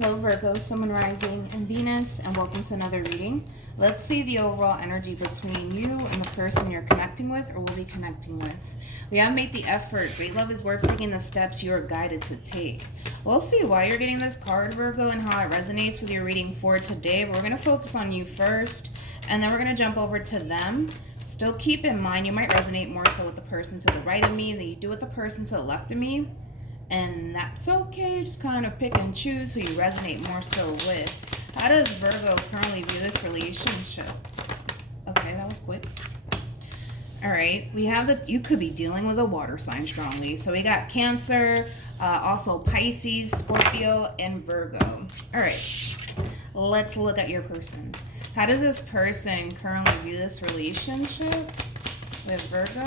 Hello Virgo, Sun, Moon, Rising, and Venus, and welcome to another reading. Let's see the overall energy between you and the person you're connecting with or will be connecting with. We have made the effort. Great love is worth taking the steps you are guided to take. We'll see why you're getting this card, Virgo, and how it resonates with your reading for today. But we're going to focus on you first, and then we're going to jump over to them. Still keep in mind you might resonate more so with the person to the right of me than you do with the person to the left of me. And that's okay. Just kind of pick and choose who you resonate more so with. How does Virgo currently view this relationship? Okay, that was quick. All right, we have that you could be dealing with a water sign strongly. So we got Cancer, also Pisces, Scorpio, and Virgo. All right, let's look at your person. How does this person currently view this relationship with Virgo?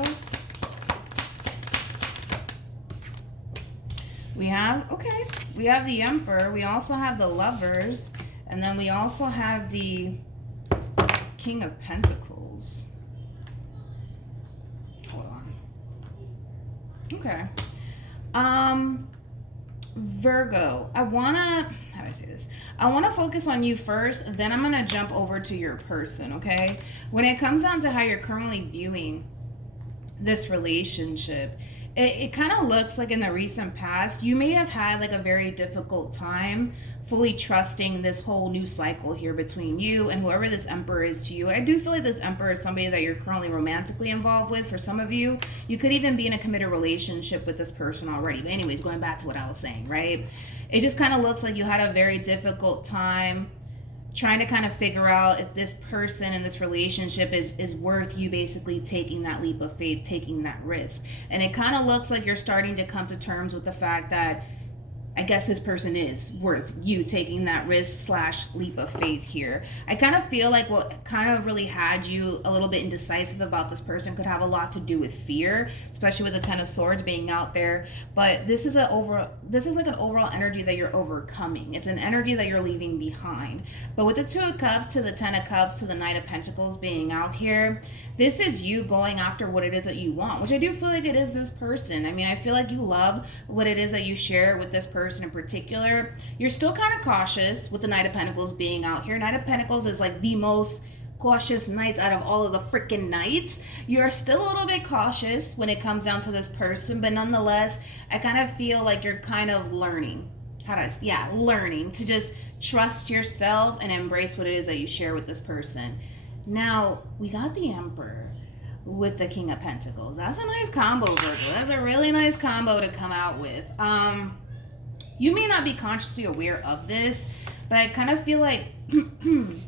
We have the Emperor, we also have the Lovers, and then we also have the King of Pentacles. Hold on. Okay. Virgo, how do I say this? I want to focus on you first, then I'm going to jump over to your person, okay? When it comes down to how you're currently viewing this relationship, it kind of looks like in the recent past, you may have had like a very difficult time fully trusting this whole new cycle here between you and whoever this Emperor is to you. I do feel like this Emperor is somebody that you're currently romantically involved with. For some of you, you could even be in a committed relationship with this person already. But anyways, going back to what I was saying, right? It just kind of looks like you had a very difficult time trying to kind of figure out if this person in this relationship is worth you basically taking that leap of faith, taking that risk. And it kind of looks like you're starting to come to terms with the fact that I guess this person is worth you taking that risk / leap of faith here. I kind of feel like what kind of really had you a little bit indecisive about this person could have a lot to do with fear, especially with the Ten of Swords being out there. But this is like an overall energy that you're overcoming. It's an energy that you're leaving behind. But with the Two of Cups to the Ten of Cups to the Knight of Pentacles being out here, this is you going after what it is that you want, which I do feel like it is this person. I mean, I feel like you love what it is that you share with this person in particular. You're still kind of cautious with the Knight of Pentacles being out here. Knight of Pentacles is like the most cautious knights out of all of the freaking knights. You're still a little bit cautious when it comes down to this person, but nonetheless, I kind of feel like you're kind of learning learning to just trust yourself and embrace what it is that you share with this person. Now, we got the Emperor with the King of Pentacles. That's a nice combo, Virgo. That's a really nice combo to come out with. You may not be consciously aware of this, but I kind of feel like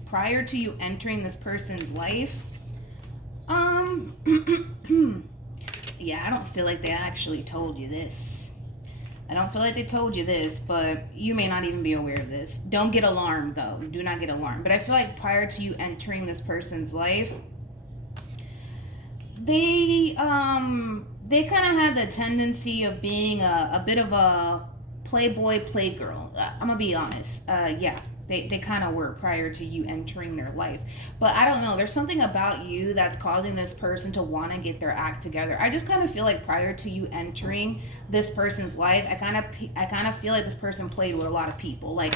prior to you entering this person's life, yeah, I don't feel like they actually told you this. I don't feel like they told you this, but you may not even be aware of this. Don't get alarmed, though. Do not get alarmed. But I feel like prior to you entering this person's life, they kind of had the tendency of being a bit of a playboy, playgirl. I'm going to be honest. Yeah. They kind of were prior to you entering their life. But I don't know. There's something about you that's causing this person to want to get their act together. I just kind of feel like prior to you entering this person's life, I kind of feel like this person played with a lot of people. Like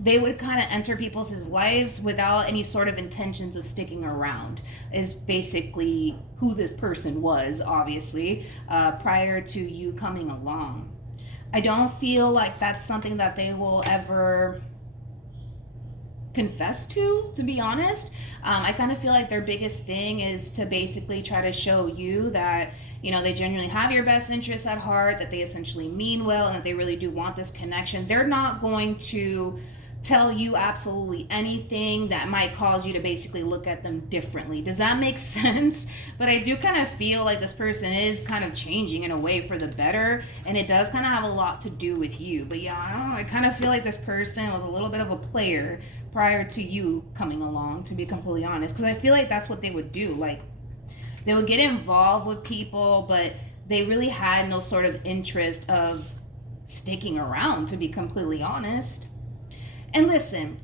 they would kind of enter people's lives without any sort of intentions of sticking around, is basically who this person was, obviously, prior to you coming along. I don't feel like that's something that they will ever confess to be honest. I kind of feel like their biggest thing is to basically try to show you that, you know, they genuinely have your best interests at heart, that they essentially mean well, and that they really do want this connection. They're not going to tell you absolutely anything that might cause you to basically look at them differently. Does that make sense? But I do kind of feel like this person is kind of changing in a way for the better, and it does kind of have a lot to do with you. But yeah, I don't know, I kind of feel like this person was a little bit of a player prior to you coming along, to be completely honest, because I feel like that's what they would do. Like they would get involved with people, but they really had no sort of interest of sticking around, to be completely honest. And listen,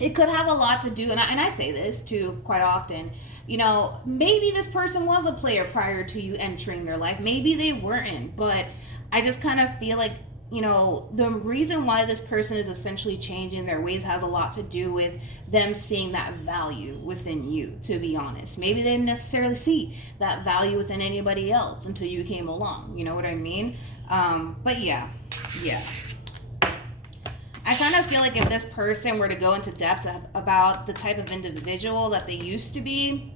it could have a lot to do, and I say this too quite often, you know, maybe this person was a player prior to you entering their life. Maybe they weren't, but I just kind of feel like the reason why this person is essentially changing their ways has a lot to do with them seeing that value within you, to be honest. Maybe they didn't necessarily see that value within anybody else until you came along. You know what I mean? But yeah. I kind of feel like if this person were to go into depth about the type of individual that they used to be,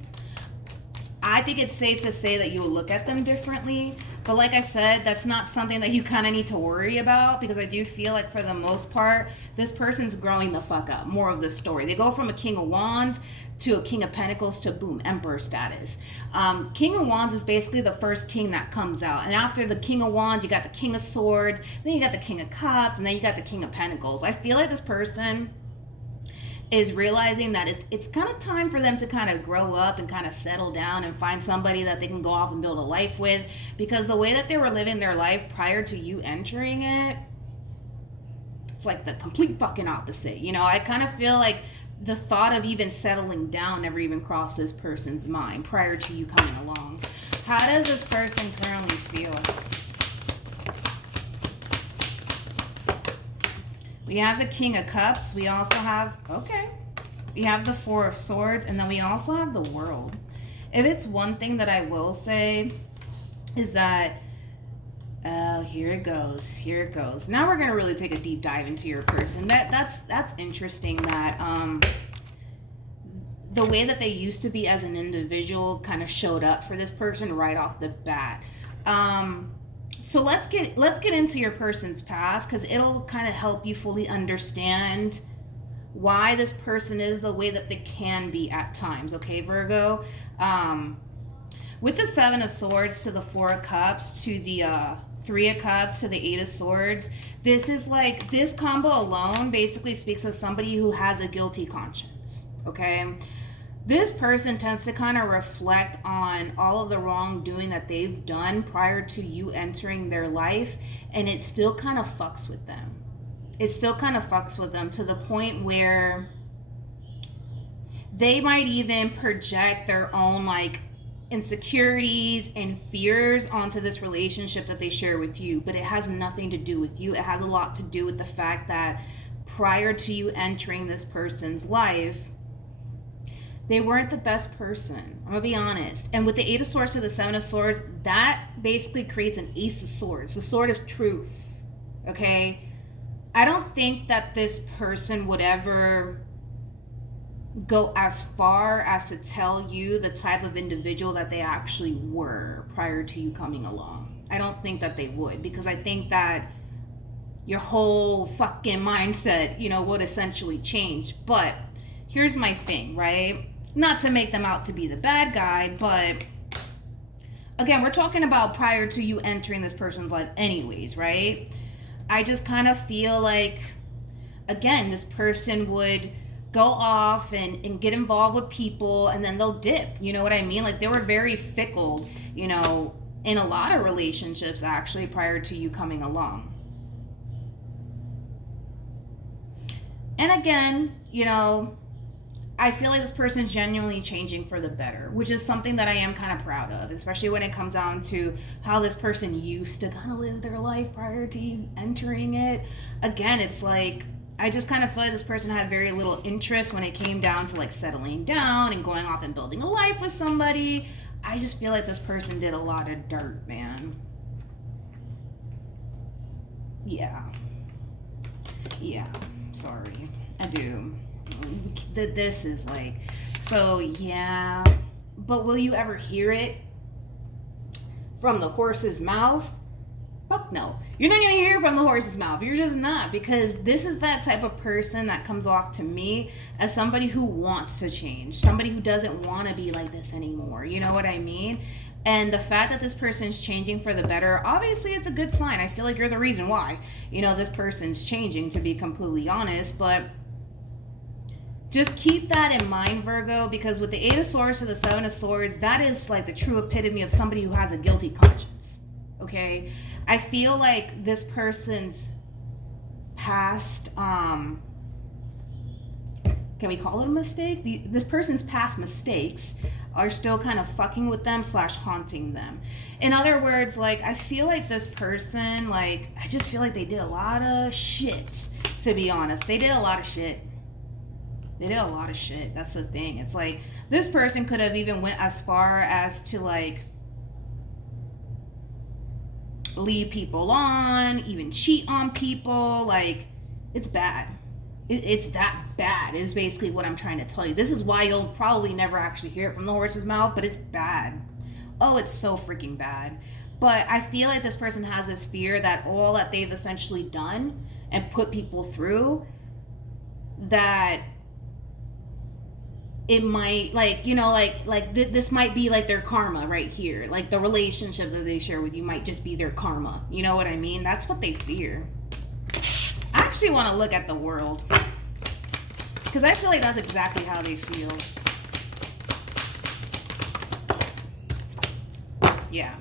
I think it's safe to say that you'll look at them differently. But like I said, that's not something that you kind of need to worry about, because I do feel like for the most part, this person's growing the fuck up. More of the story. They go from a King of Wands to a King of Pentacles to boom, Emperor status. King of Wands is basically the first king that comes out. And after the King of Wands, you got the King of Swords, then you got the King of Cups, and then you got the King of Pentacles. I feel like this person is realizing that it's kind of time for them to kind of grow up and kind of settle down and find somebody that they can go off and build a life with, because the way that they were living their life prior to you entering it, it's like the complete fucking opposite. I kind of feel like the thought of even settling down never even crossed this person's mind prior to you coming along. How does this person currently feel? We have the King of Cups. We also have, we have the Four of Swords, and then we also have the World. If it's one thing that I will say is that, here it goes. Now we're going to really take a deep dive into your person. That's interesting that the way that they used to be as an individual kind of showed up for this person right off the bat. So let's get into your person's past, because it'll kind of help you fully understand why this person is the way that they can be at times. Okay, Virgo? With the Seven of Swords to the Four of Cups to the Three of Cups to the Eight of Swords, this is like, this combo alone basically speaks of somebody who has a guilty conscience. Okay? This person tends to kind of reflect on all of the wrongdoing that they've done prior to you entering their life, and it still kind of fucks with them. It still kind of fucks with them to the point where they might even project their own like insecurities and fears onto this relationship that they share with you, but it has nothing to do with you. It has a lot to do with the fact that prior to you entering this person's life, they weren't the best person. I'm gonna be honest. And with the Eight of Swords to the Seven of Swords, that basically creates an Ace of Swords, the sword of truth. Okay? I don't think that this person would ever go as far as to tell you the type of individual that they actually were prior to you coming along. I don't think that they would, because I think that your whole fucking mindset, would essentially change. But here's my thing, right? Not to make them out to be the bad guy, but again, we're talking about prior to you entering this person's life anyways, right? I just kind of feel like, again, this person would go off and get involved with people, and then they'll dip. You know what I mean? Like, they were very fickle, in a lot of relationships, actually, prior to you coming along. And again, I feel like this person is genuinely changing for the better, which is something that I am kind of proud of, especially when it comes down to how this person used to kind of live their life prior to you entering it. Again, it's like, I just kind of feel like this person had very little interest when it came down to like settling down and going off and building a life with somebody. I just feel like this person did a lot of dirt, man. Yeah, sorry, I do. This is like, so yeah, but will you ever hear it from the horse's mouth? Fuck no. You're not gonna hear it from the horse's mouth. You're just not, because this is that type of person that comes off to me as somebody who wants to change, somebody who doesn't want to be like this anymore. You know what I mean? And the fact that this person's changing for the better, obviously it's a good sign. I feel like you're the reason why, this person's changing, to be completely honest. But just keep that in mind, Virgo, because with the Eight of Swords to the Seven of Swords, that is like the true epitome of somebody who has a guilty conscience. Okay? I feel like this person's past, can we call it a mistake? This person's past mistakes are still kind of fucking with them / haunting them. In other words, like, I feel like this person, like, I just feel like they did a lot of shit, to be honest. They did a lot of shit. They did a lot of shit. That's the thing. It's like, this person could have even went as far as to, like, lead people on, even cheat on people. Like, it's bad. It's that bad is basically what I'm trying to tell you. This is why you'll probably never actually hear it from the horse's mouth, but it's bad. Oh, it's so freaking bad. But I feel like this person has this fear that all that they've essentially done and put people through, that it might, like, you know, like this might be like their karma right here. Like, the relationship that they share with you might just be their karma. You know what I mean? That's what they fear. I actually want to look at the world, because I feel like that's exactly how they feel. Yeah.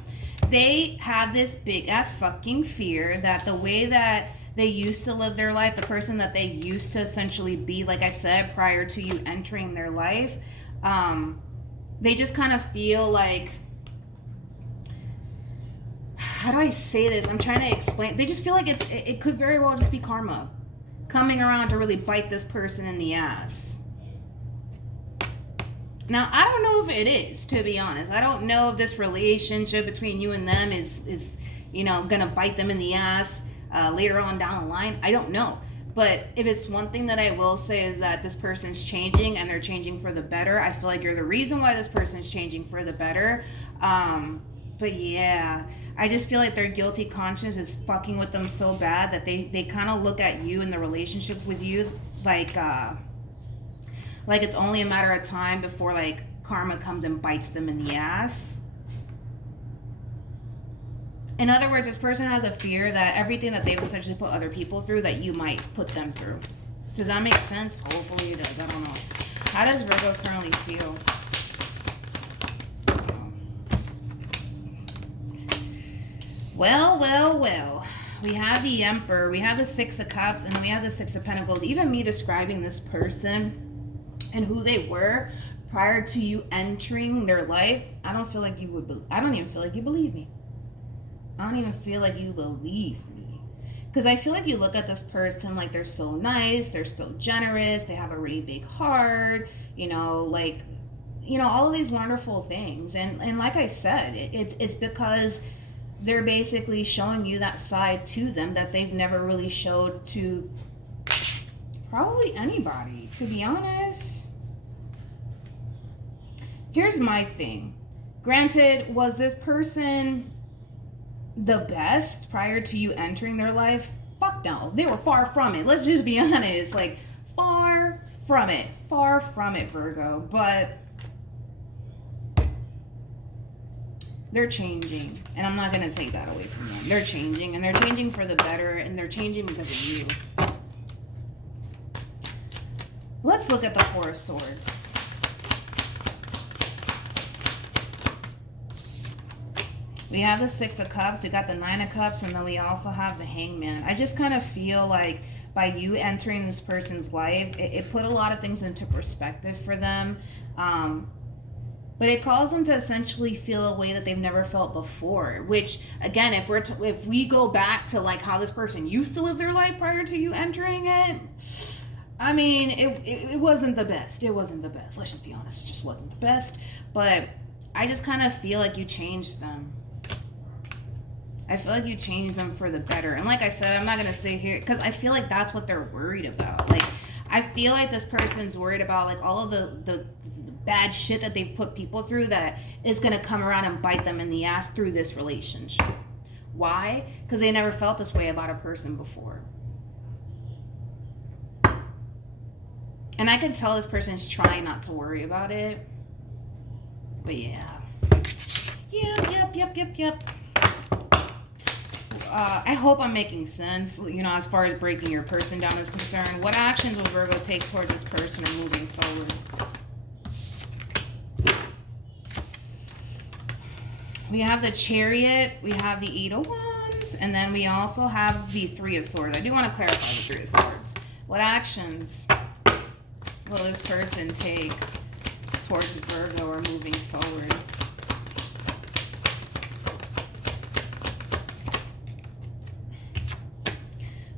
They have this big ass fucking fear that the way that they used to live their life, the person that they used to essentially be, like I said, prior to you entering their life, they just kind of feel like, how do I say this? I'm trying to explain. They just feel like it could very well just be karma coming around to really bite this person in the ass. Now, I don't know if it is, to be honest. I don't know if this relationship between you and them is you know, gonna bite them in the ass later on down the line. I don't know. But if it's one thing that I will say is that this person's changing, and they're changing for the better. I feel like you're the reason why this person's changing for the better. But yeah, I just feel like their guilty conscience is fucking with them so bad that they kind of look at you and the relationship with you like it's only a matter of time before, like, karma comes and bites them in the ass. In other words, this person has a fear that everything that they've essentially put other people through, that you might put them through. Does that make sense? Hopefully it does. I don't know. How does Virgo currently feel? Well. We have the Emperor, we have the Six of Cups, and then we have the Six of Pentacles. Even me describing this person and who they were prior to you entering their life, I don't feel like you would. I don't even feel like you believe me. I don't even feel like you believe me. Because I feel like you look at this person like they're so nice, they're so generous, they have a really big heart, you know, like, you know, all of these wonderful things. And like I said, it's because they're basically showing you that side to them that they've never really showed to probably anybody, to be honest. Here's my thing. Granted, was this person the best prior to you entering their life? Fuck no. They were far from it. Let's just be honest. Like, far from it. Far from it, Virgo. But they're changing, and I'm not going to take that away from them. They're changing, and they're changing for the better, and they're changing because of you. Let's look at the Four of Swords. We have the Six of Cups, we got the Nine of Cups, and then we also have the Hangman. I just kind of feel like by you entering this person's life, it put a lot of things into perspective for them. But it calls them to essentially feel a way that they've never felt before. Which, again, if we go back to, like, how this person used to live their life prior to you entering it, I mean, it wasn't the best. It wasn't the best. Let's just be honest. It just wasn't the best. But I just kind of feel like you changed them. I feel like you changed them for the better. And like I said, I'm not going to sit here, because I feel like that's what they're worried about. Like, I feel like this person's worried about, like, all of the bad shit that they've put people through that is going to come around and bite them in the ass through this relationship. Why? Because they never felt this way about a person before. And I can tell this person's trying not to worry about it. But yeah. Yep. I hope I'm making sense, you know, as far as breaking your person down is concerned. What actions will Virgo take towards this person and moving forward? We have the Chariot, we have the Eight of Wands, and then we also have the Three of Swords. I do want to clarify the Three of Swords. What actions will this person take towards Virgo are moving forward.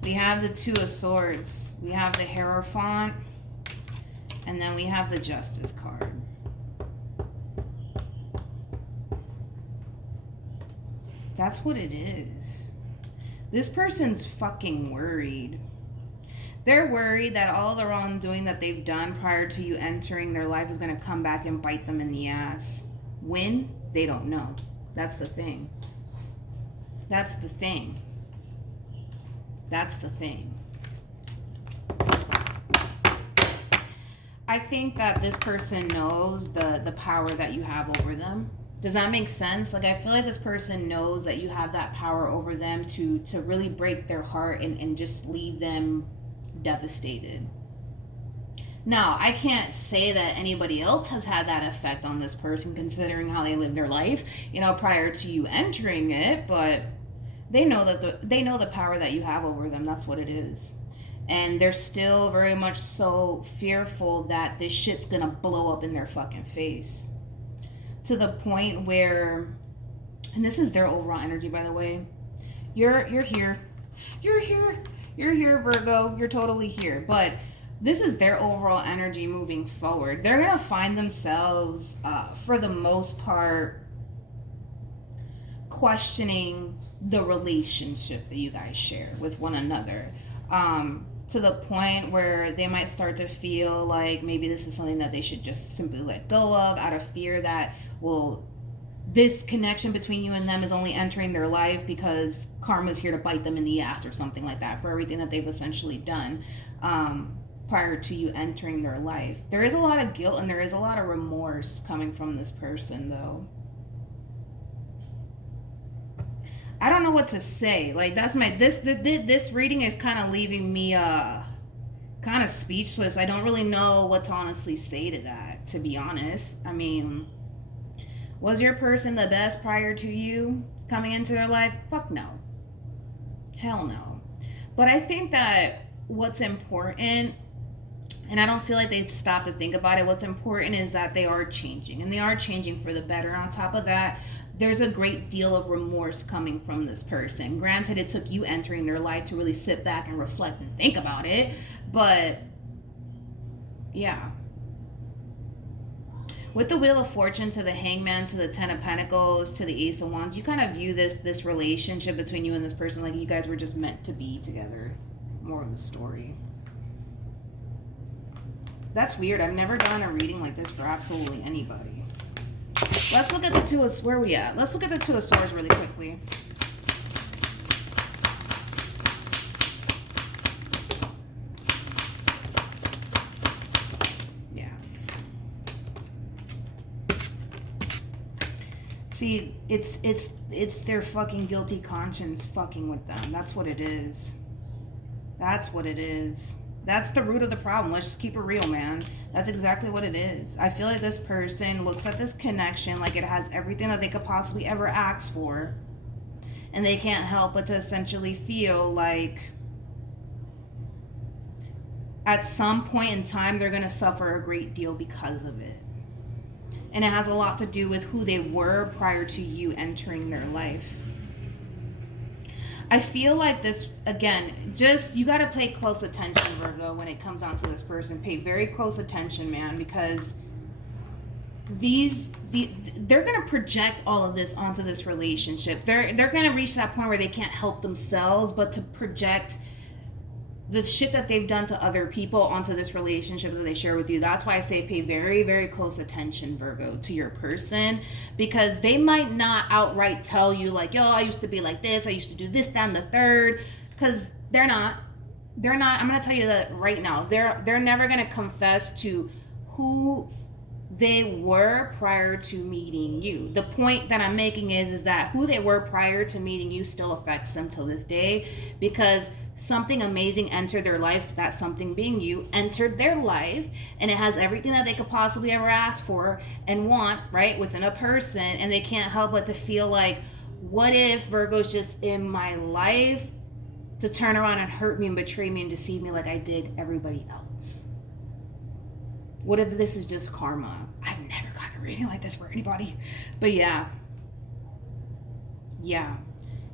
We have the Two of Swords. We have the Hierophant. And then we have the Justice card. That's what it is. This person's fucking worried. They're worried that all the wrongdoing that they've done prior to you entering their life is going to come back and bite them in the ass. When? They don't know. That's the thing. That's the thing. That's the thing. I think that this person knows the power that you have over them. Does that make sense? Like, I feel like this person knows that you have that power over them to really break their heart and just leave them devastated. Now, I can't say that anybody else has had that effect on this person considering how they live their life, you know, prior to you entering it, but they know that they know the power that you have over them. That's what it is. And they're still very much so fearful that this shit's gonna blow up in their fucking face. To the point where, and this is their overall energy, by the way. You're here. You're here. You're here, Virgo. You're totally here. But this is their overall energy moving forward. They're gonna find themselves, for the most part, questioning the relationship that you guys share with one another. To the point where they might start to feel like maybe this is something that they should just simply let go of out of fear that, well, this connection between you and them is only entering their life because karma's here to bite them in the ass or something like that for everything that they've essentially done prior to you entering their life. There is a lot of guilt and there is a lot of remorse coming from this person, though. I don't know what to say. Like, that's my this reading is kind of leaving me kind of speechless. I don't really know what to honestly say to that, to be honest. I mean, was your person the best prior to you coming into their life? Fuck no. Hell no. But I think that what's important, and I don't feel like they stop to think about it, what's important is that they are changing, and they are changing for the better. On top of that, there's a great deal of remorse coming from this person. Granted, it took you entering their life to really sit back and reflect and think about it, but yeah. With the Wheel of Fortune to the Hangman to the Ten of Pentacles to the Ace of Wands, you kind of view this relationship between you and this person like you guys were just meant to be together. More of the story. That's weird. I've never done a reading like this for absolutely anybody. Let's look at the Two of... Where are we at? Let's look at the Two of Swords really quickly. Yeah. See, it's their fucking guilty conscience fucking with them. That's what it is. That's what it is. That's the root of the problem. Let's just keep it real, man. That's exactly what it is. I feel like this person looks at this connection like it has everything that they could possibly ever ask for. And they can't help but to essentially feel like at some point in time they're going to suffer a great deal because of it. And it has a lot to do with who they were prior to you entering their life. I feel like this, again, just, you got to pay close attention, Virgo, when it comes down to this person. Pay very close attention, man, because they're going to project all of this onto this relationship. They're going to reach that point where they can't help themselves but to project the shit that they've done to other people onto this relationship that they share with you. That's why I say pay very, very close attention, Virgo, to your person, because they might not outright tell you like, yo, I used to be like this, I used to do this, that, and the third, because they're not. I'm going to tell you that right now. They're never going to confess to who they were prior to meeting you. The point that I'm making is that who they were prior to meeting you still affects them till this day, because something amazing entered their lives. That something being you entered their life, and it has everything that they could possibly ever ask for and want, right, within a person, and they can't help but to feel like, what if Virgo's just in my life to turn around and hurt me and betray me and deceive me like I did everybody else? What if this is just karma? I've never gotten a reading like this for anybody. But yeah.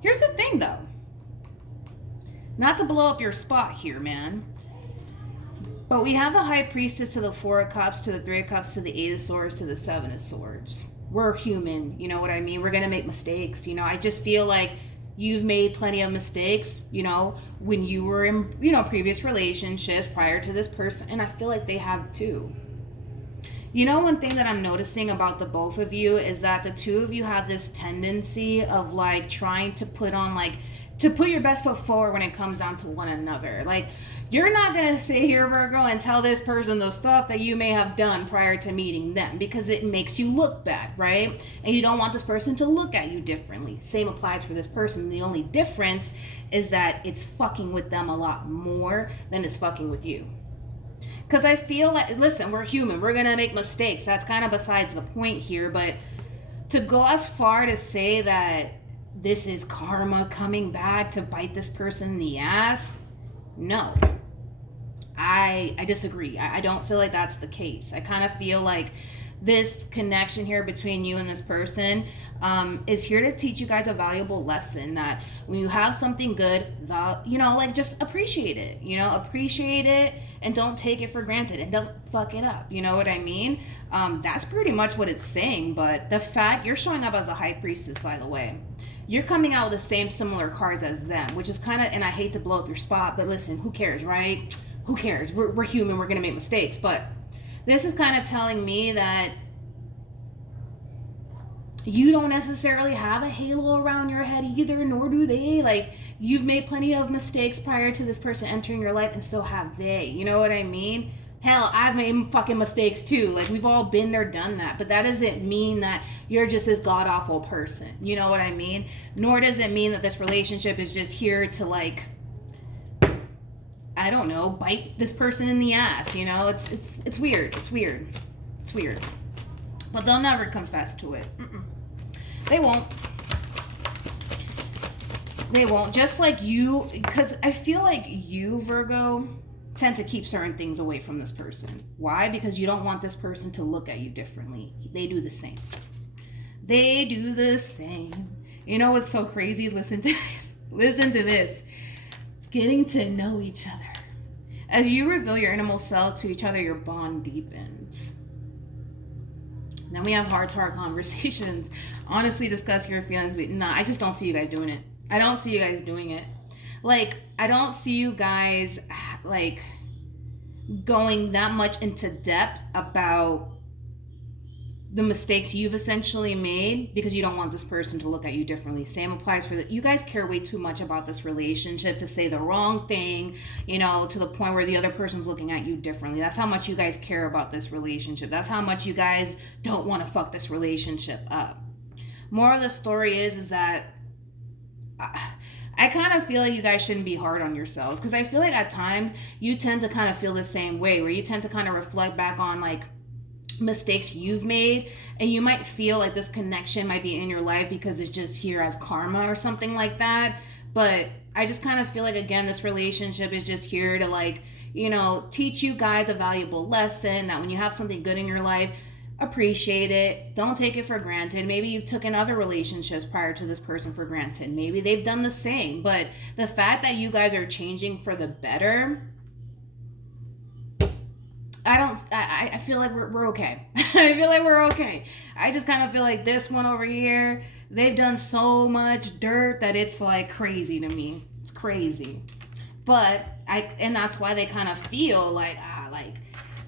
Here's the thing, though. Not to blow up your spot here, man. But we have the High Priestess to the Four of Cups, to the Three of Cups, to the Eight of Swords, to the Seven of Swords. We're human, you know what I mean? We're going to make mistakes. You know, I just feel like you've made plenty of mistakes, you know, when you were in, you know, previous relationships prior to this person. And I feel like they have too. You know, one thing that I'm noticing about the both of you is that the two of you have this tendency of like trying to put on like, to put your best foot forward when it comes down to one another. Like, you're not going to sit here, Virgo, and tell this person the stuff that you may have done prior to meeting them because it makes you look bad, right? And you don't want this person to look at you differently. Same applies for this person. The only difference is that it's fucking with them a lot more than it's fucking with you. Because I feel like, listen, we're human. We're going to make mistakes. That's kind of besides the point here. But to go as far to say that this is karma coming back to bite this person in the ass, no. I disagree. I don't feel like that's the case. I kind of feel like this connection here between you and this person is here to teach you guys a valuable lesson, that when you have something good, you know, like just appreciate it, you know, appreciate it and don't take it for granted and don't fuck it up. You know what I mean? That's pretty much what it's saying. But the fact you're showing up as a High Priestess, by the way, you're coming out with the same similar cards as them, which is kind of, and I hate to blow up your spot, but listen, who cares, right? Who cares? We're human. We're going to make mistakes. But this is kind of telling me that you don't necessarily have a halo around your head either, nor do they. Like, you've made plenty of mistakes prior to this person entering your life, and so have they. You know what I mean? Hell, I've made fucking mistakes too. Like, we've all been there, done that. But that doesn't mean that you're just this god-awful person. You know what I mean? Nor does it mean that this relationship is just here to, like, I don't know, bite this person in the ass. You know, it's weird. It's weird. It's weird. But they'll never confess to it. They won't. They won't. Just like you, because I feel like you, Virgo, tend to keep certain things away from this person. Why? Because you don't want this person to look at you differently. They do the same. They do the same. You know what's so crazy? Listen to this. Listen to this. Getting to know each other. As you reveal your innermost selves to each other, your bond deepens. Then we have heart-to-heart conversations. Honestly, discuss your feelings. Nah, I just don't see you guys doing it. I don't see you guys doing it. Like, I don't see you guys, like, going that much into depth about the mistakes you've essentially made because you don't want this person to look at you differently. Same applies for you guys care way too much about this relationship to say the wrong thing, you know, to the point where the other person's looking at you differently. That's how much you guys care about this relationship. That's how much you guys don't want to fuck this relationship up. More of the story is that I kind of feel like you guys shouldn't be hard on yourselves, because I feel like at times you tend to kind of feel the same way, where you tend to kind of reflect back on like mistakes you've made, and you might feel like this connection might be in your life because it's just here as karma or something like that. But I just kind of feel like, again, this relationship is just here to, like, you know, teach you guys a valuable lesson, that when you have something good in your life, appreciate it. Don't take it for granted. Maybe you've taken other relationships prior to this person for granted. Maybe they've done the same. But the fact that you guys are changing for the better, I feel like we're okay. I feel like we're okay. I just kind of feel like this one over here, they've done so much dirt that it's like crazy to me. It's crazy. But and that's why they kind of feel like, like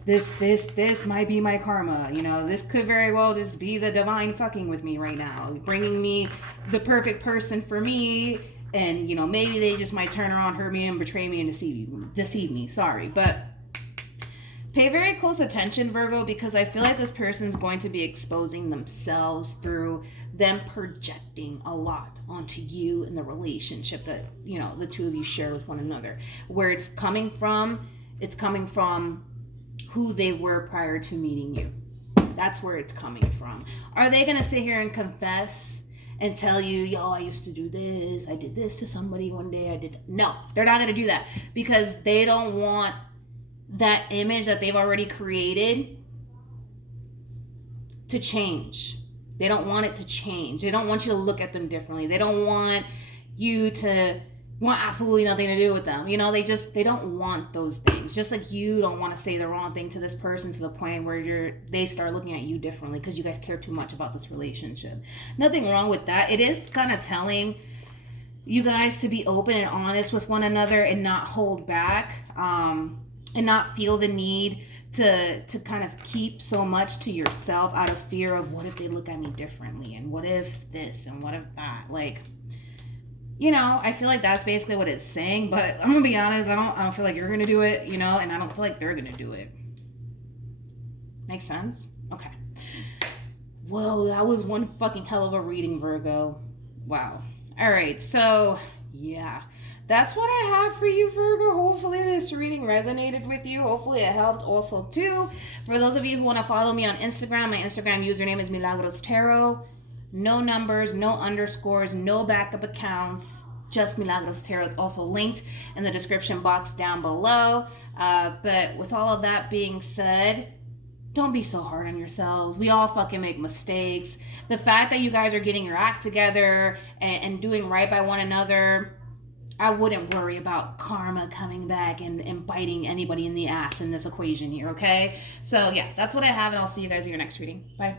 this might be my karma. You know, this could very well just be the divine fucking with me right now, bringing me the perfect person for me. And, you know, maybe they just might turn around, hurt me and betray me and deceive me. Sorry. But pay very close attention, Virgo, because I feel like this person is going to be exposing themselves through them projecting a lot onto you and the relationship that, you know, the two of you share with one another. Where it's coming from who they were prior to meeting you. That's where it's coming from. Are they going to sit here and confess and tell you, yo, I used to do this, I did this to somebody one day, I did that? No, they're not going to do that, because they don't want that image that they've already created to change. They don't want it to change. They don't want you to look at them differently. They don't want you to want absolutely nothing to do with them. You know, they don't want those things. Just like you don't want to say the wrong thing to this person to the point where they start looking at you differently because you guys care too much about this relationship. Nothing wrong with that. It is kind of telling you guys to be open and honest with one another and not hold back, and not feel the need to kind of keep so much to yourself out of fear of what if they look at me differently and what if this and what if that. Like, you know, I feel like that's basically what it's saying, but I'm gonna be honest, I don't feel like you're gonna do it, you know, and I don't feel like they're gonna do it. Make sense? Okay. Whoa, that was one fucking hell of a reading, Virgo. Wow. All right, so yeah, that's what I have for you, Virgo. Hopefully this reading resonated with you. Hopefully it helped also too. For those of you who want to follow me on Instagram, my Instagram username is MilagrosTarot. No numbers, no underscores, no backup accounts, just Milagros Tarot. It's also linked in the description box down below. But with all of that being said, don't be so hard on yourselves. We all fucking make mistakes. The fact that you guys are getting your act together and doing right by one another, I wouldn't worry about karma coming back and biting anybody in the ass in this equation here, okay? So yeah, that's what I have, and I'll see you guys in your next reading. Bye.